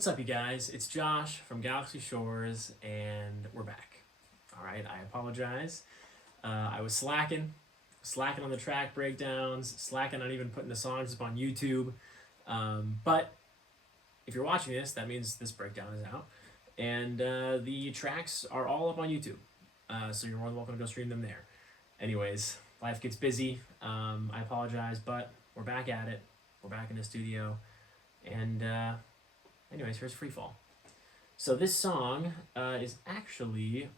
What's up, you guys? It's Josh from Galaxy Shores, and we're back. All right, I apologize. I was slacking on the track breakdowns, slacking on even putting the songs up on YouTube. But if you're watching this, that means this breakdown is out, and the tracks are all up on YouTube. So you're more than welcome to go stream them there. Anyways, life gets busy. I apologize, but we're back at it. We're back in the studio, and anyways, here's Freefall. So this song is actually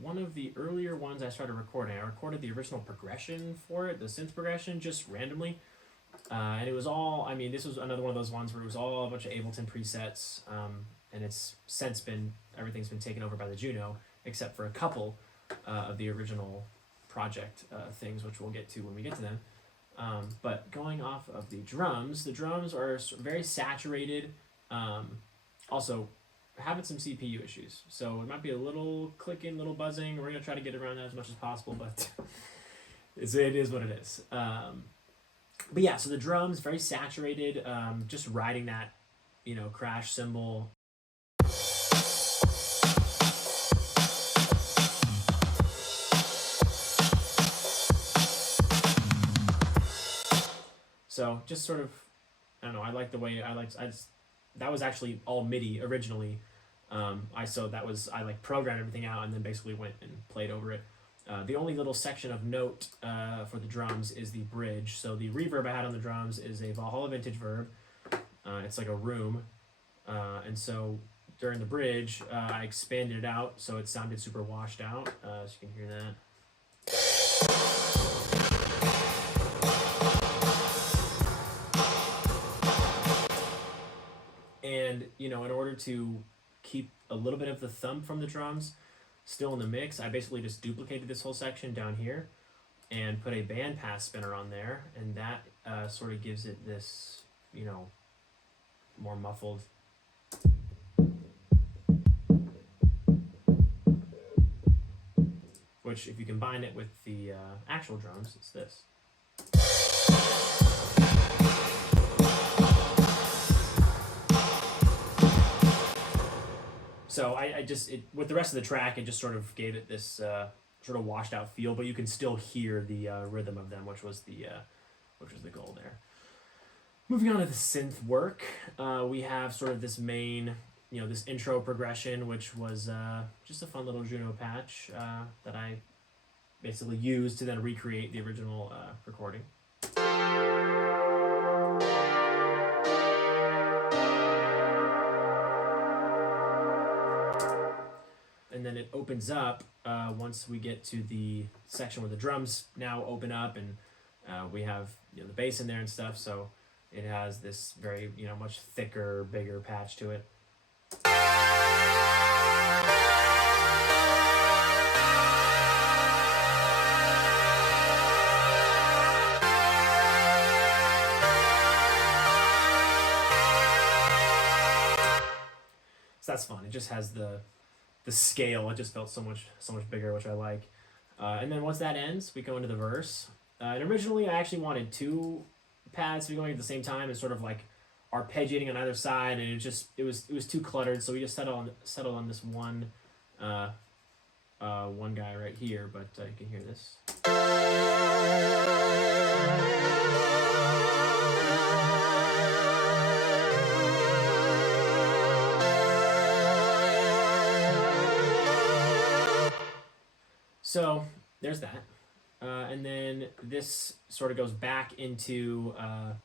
one of the earlier ones I started recording. I recorded the original progression for it, the synth progression, just randomly. And it was all, this was another one of those ones where it was all a bunch of Ableton presets, and it's since been, everything's been taken over by the Juno, except for a couple of the original project things, which we'll get to when we get to them. But going off of the drums are very saturated. Also, having some CPU issues, so it might be a little clicking, little buzzing. We're gonna try to get around that as much as possible, but it is what it is. But yeah, so the drums very saturated. Just riding that, crash cymbal. So just sort of, I don't know. I like the way that was actually all MIDI originally. I programmed everything out and then basically went and played over it. The only little section of note for the drums is the bridge. So the reverb I had on the drums is a Valhalla Vintage Verb. It's like a room. And so during the bridge, I expanded it out so it sounded super washed out. So you can hear that. And, in order to keep a little bit of the thump from the drums still in the mix, I basically just duplicated this whole section down here and put a bandpass spinner on there, and that sort of gives it this, more muffled. Which, if you combine it with the actual drums, it's this. So with the rest of the track, it just sort of gave it this sort of washed out feel, but you can still hear the rhythm of them, which was the goal there. Moving on to the synth work, we have sort of this main, this intro progression, which was just a fun little Juno patch that I basically used to then recreate the original recording. And then it opens up once we get to the section where the drums now open up, and we have the bass in there and stuff. So it has this very much thicker, bigger patch to it. So that's fun. It just has the scale. It just felt so much bigger, which I like. And then once that ends, we go into the verse. And originally, I actually wanted two pads to be going at the same time and sort of like arpeggiating on either side, and it was too cluttered. So we just settled on this one guy right here. But you can hear this. So there's that. And then this sort of goes back into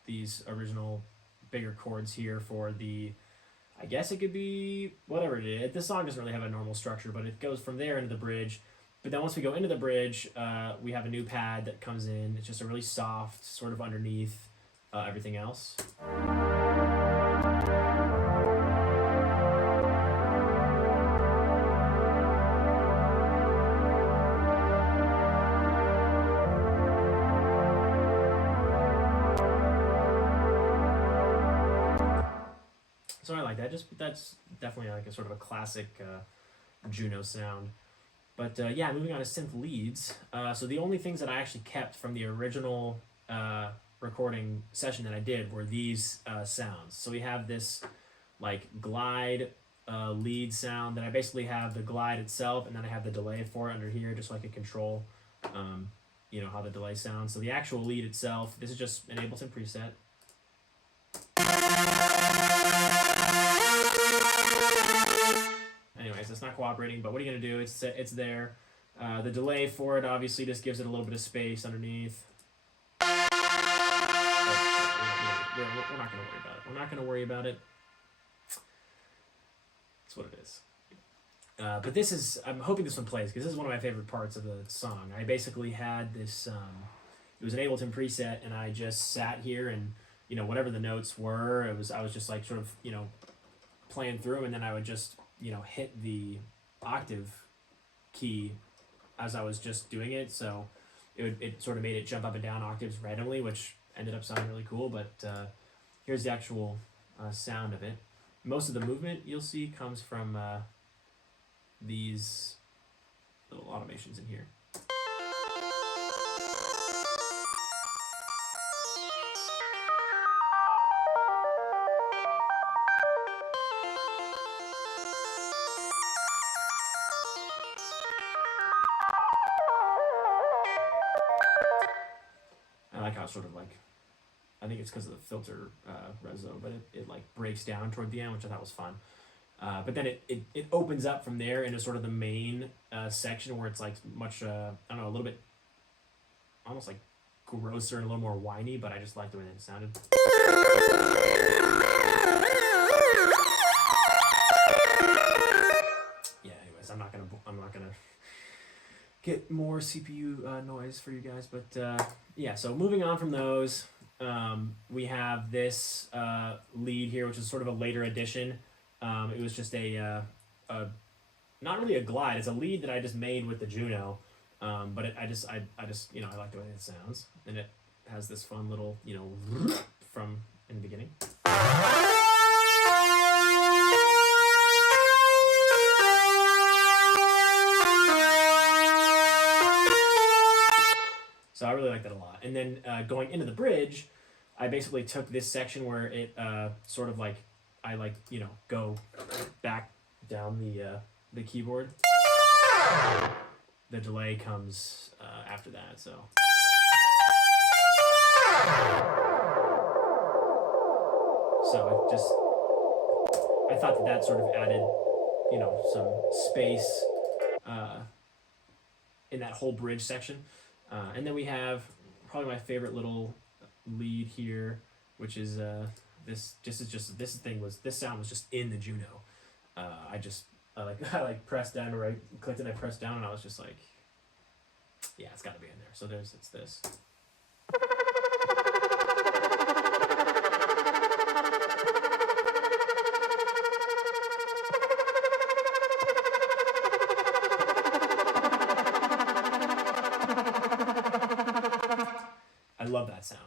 these original bigger chords here for the, I guess it could be whatever it is. This song doesn't really have a normal structure, but it goes from there into the bridge. But then once we go into the bridge, we have a new pad that comes in. It's just a really soft, sort of underneath everything else. So I like that. That's definitely like a sort of a classic Juno sound. But yeah, moving on to synth leads. So the only things that I actually kept from the original recording session that I did were these sounds. So we have this like glide lead sound. Then I basically have the glide itself, and then I have the delay for it under here, just so I can control, you know, how the delay sounds. So the actual lead itself, this is just an Ableton preset. Anyways, it's not cooperating, but what are you gonna do? It's there. The delay for it obviously just gives it a little bit of space underneath. But, we're not gonna worry about it. We're not gonna worry about it. That's what it is. But this is, I'm hoping this one plays, because this is one of my favorite parts of the song. I basically had this, it was an Ableton preset, and I just sat here and, you know, whatever the notes were, I was just like sort of, you know, playing through, and then I would just, you know, hit the octave key as I was just doing it. So it sort of made it jump up and down octaves randomly, which ended up sounding really cool. But here's the actual sound of it. Most of the movement you'll see comes from these little automations in here. I like how it's sort of like, I think it's because of the filter reso, but it like breaks down toward the end, which I thought was fun. But then it opens up from there into sort of the main section where it's like much, I don't know, a little bit almost like grosser and a little more whiny, but I just liked the way that it sounded. Yeah, anyways, I'm not gonna get more CPU noise for you guys, but yeah, so moving on from those, we have this lead here, which is sort of a later addition. It was just a not really a glide. It's a lead that I just made with the Juno, but I just you know, I like the way it sounds, and it has this fun little, you know, from in the beginning. So I really like that a lot. And then going into the bridge, I basically took this section where it sort of like, I like, you know, go back down the keyboard. The delay comes after that, so. So I thought that sort of added, you know, some space in that whole bridge section. And then we have probably my favorite little lead here, which is this sound was just in the Juno. I pressed down, or I clicked and I pressed down, and I was just like, yeah, it's got to be in there. So it's this. I love that sound.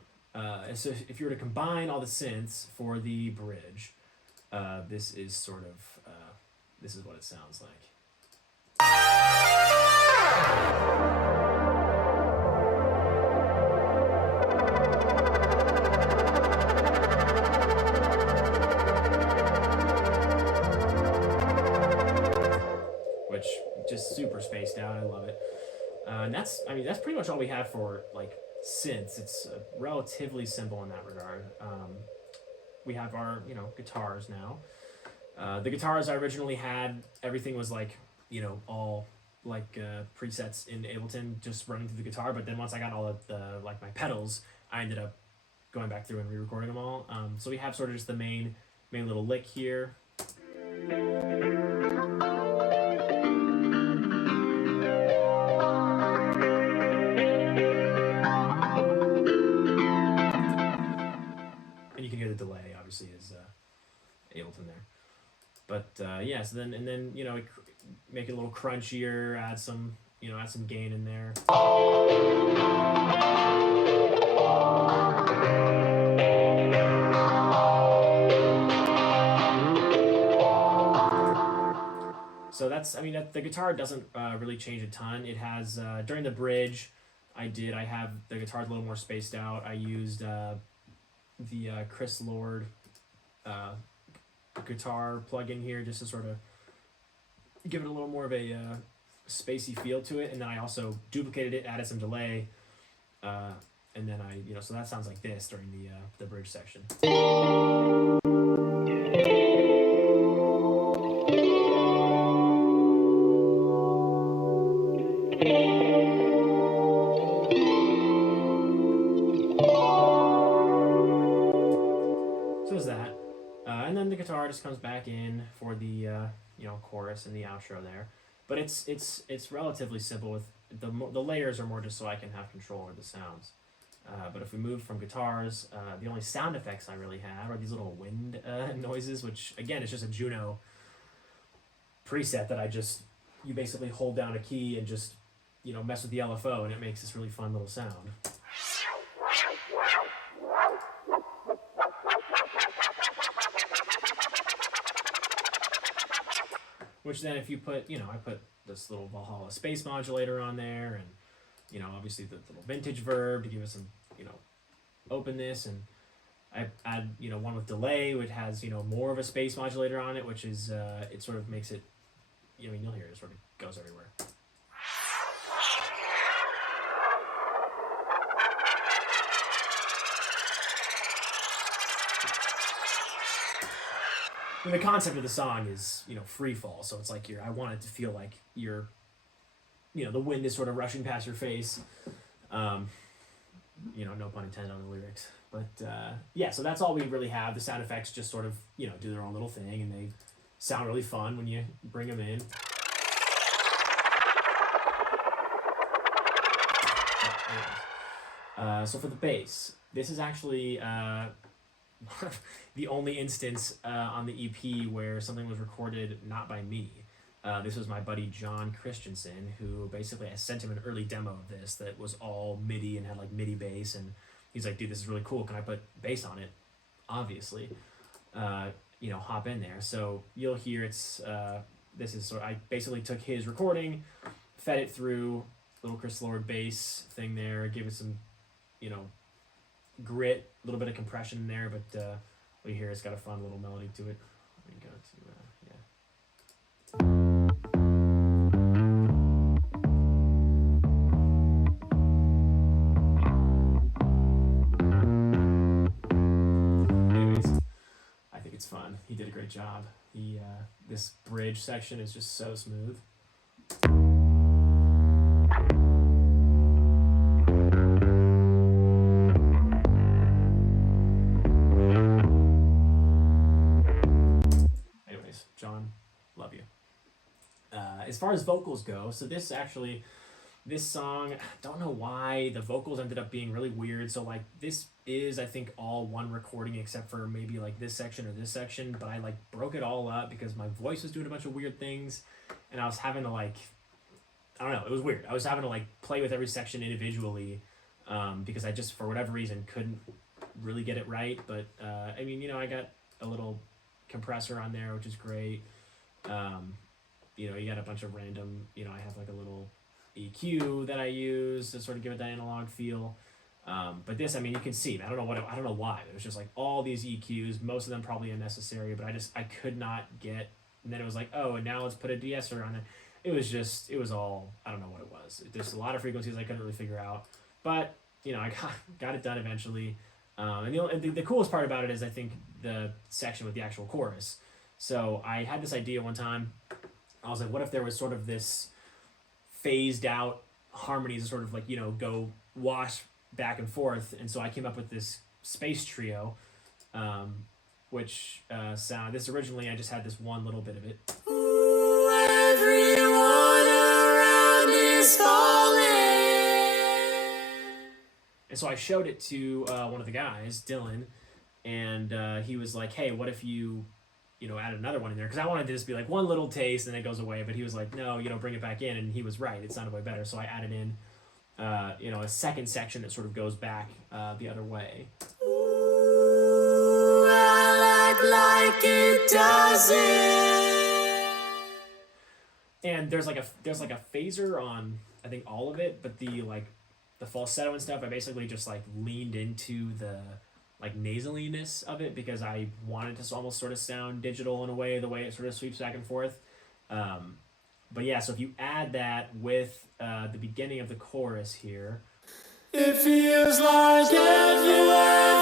And so if you were to combine all the synths for the bridge, this is sort of, this is what it sounds like. Which, just super spaced out, I love it. And that's pretty much all we have for, like, synths. It's relatively simple in that regard. We have our, you know, guitars now. The guitars I originally had, everything was like, you know, all like presets in Ableton, just running through the guitar. But then once I got all of the, like, my pedals, I ended up going back through and re-recording them all. So we have sort of just the main little lick here. Delay obviously is Ableton there, but yeah. So then you know, make it a little crunchier. Add some gain in there. So that's, the guitar doesn't really change a ton. It has during the bridge, I have the guitar a little more spaced out. I used the Chris Lord guitar plug-in here just to sort of give it a little more of a spacey feel to it. And then I also duplicated it, added some delay, and then so that sounds like this during the bridge section. So there's that. And then the guitar just comes back in for the chorus and the outro there. But it's relatively simple. With the layers are more just so I can have control over the sounds. But if we move from guitars, the only sound effects I really have are these little wind noises, which again is just a Juno preset that you basically hold down a key and just mess with the LFO, and it makes this really fun little sound. Which then if you put, I put this little Valhalla space modulator on there, and obviously the little vintage verb to give it some, openness, and I add, one with delay, which has, more of a space modulator on it, which is, it sort of makes it, you'll hear it sort of goes everywhere. And the concept of the song is, free fall, so it's like I want it to feel like you're, the wind is sort of rushing past your face. No pun intended on the lyrics. But, so that's all we really have. The sound effects just sort of, do their own little thing, and they sound really fun when you bring them in. So for the bass, this is actually the only instance on the EP where something was recorded not by me. This was my buddy John Christensen, who basically I sent him an early demo of this that was all MIDI and had like MIDI bass, and he's like, dude, this is really cool. Can I put bass on it? Obviously, hop in there. So you'll hear I basically took his recording, fed it through little Chris Lord bass thing there, gave it some, grit, a little bit of compression in there, but what you hear, it's got a fun little melody to it. Let me go to Anyways, I think it's fun. He did a great job. This bridge section is just so smooth. John, love you. As far as vocals go, so this song, don't know why the vocals ended up being really weird. So like this is, I think, all one recording except for maybe like this section or this section, but I like broke it all up because my voice was doing a bunch of weird things, and I was having to I don't know, it was weird. I was having to play with every section individually because I just, for whatever reason, couldn't really get it right. But I got a little compressor on there, which is great. You got a bunch of random, I have like a little EQ that I use to sort of give it that analog feel. But this, you can see, I don't know why. It was just like all these EQs, most of them probably unnecessary, but I could not get, and then it was like, oh, and now let's put a de-esser on it. It was all, I don't know what it was. There's a lot of frequencies I couldn't really figure out, but I got it done eventually. And the coolest part about it is I think the section with the actual chorus. So I had this idea one time. I was like, what if there was sort of this phased out harmonies that sort of go wash back and forth. And so I came up with this space trio, which this originally I just had this one little bit of it. Ooh, everyone around is falling. And so I showed it to one of the guys, Dylan, and he was like, hey, what if you add another one in there? Because I wanted to just be like one little taste and then it goes away, but he was like, no, bring it back in, and he was right. It sounded way better. So I added in, a second section that sort of goes back the other way. Ooh, I like it doesn't. And there's like a phaser on, I think, all of it, but the falsetto and stuff, I basically just leaned into the like nasaliness of it because I wanted to almost sort of sound digital in a way, the way it sort of sweeps back and forth. But yeah, so if you add that with the beginning of the chorus here, it feels like everyone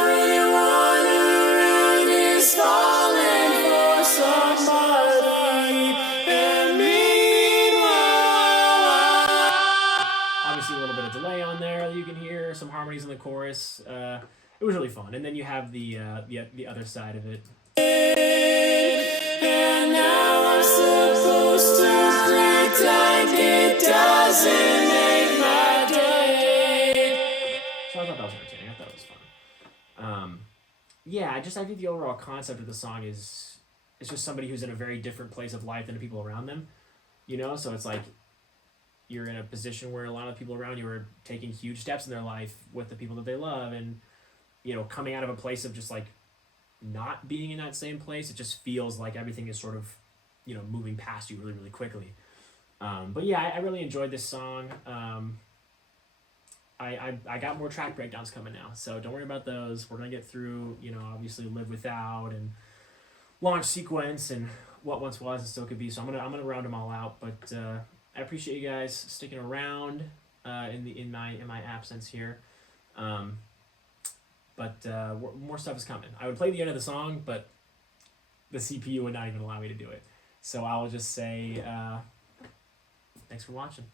around is falling for somebody, and meanwhile, obviously a little bit of delay on there. You can hear some harmonies in the chorus. It was really fun, and then you have the other side of it. And now I'm supposed to pretend it doesn't make my day. So I thought that was entertaining. I thought it was fun. Yeah, I think the overall concept of the song is it's just somebody who's in a very different place of life than the people around them. You know, so it's like you're in a position where a lot of people around you are taking huge steps in their life with the people that they love, and you know, coming out of a place of just like not being in that same place, it just feels like everything is sort of, you know, moving past you really, really quickly. But yeah, I really enjoyed this song. I got more track breakdowns coming now, so don't worry about those. We're gonna get through, you know, obviously Live Without and Launch Sequence and What Once Was and Still Could Be. So I'm gonna round them all out. But I appreciate you guys sticking around in my absence here. But more stuff is coming. I would play the end of the song, but the CPU would not even allow me to do it. So I will just say, thanks for watching.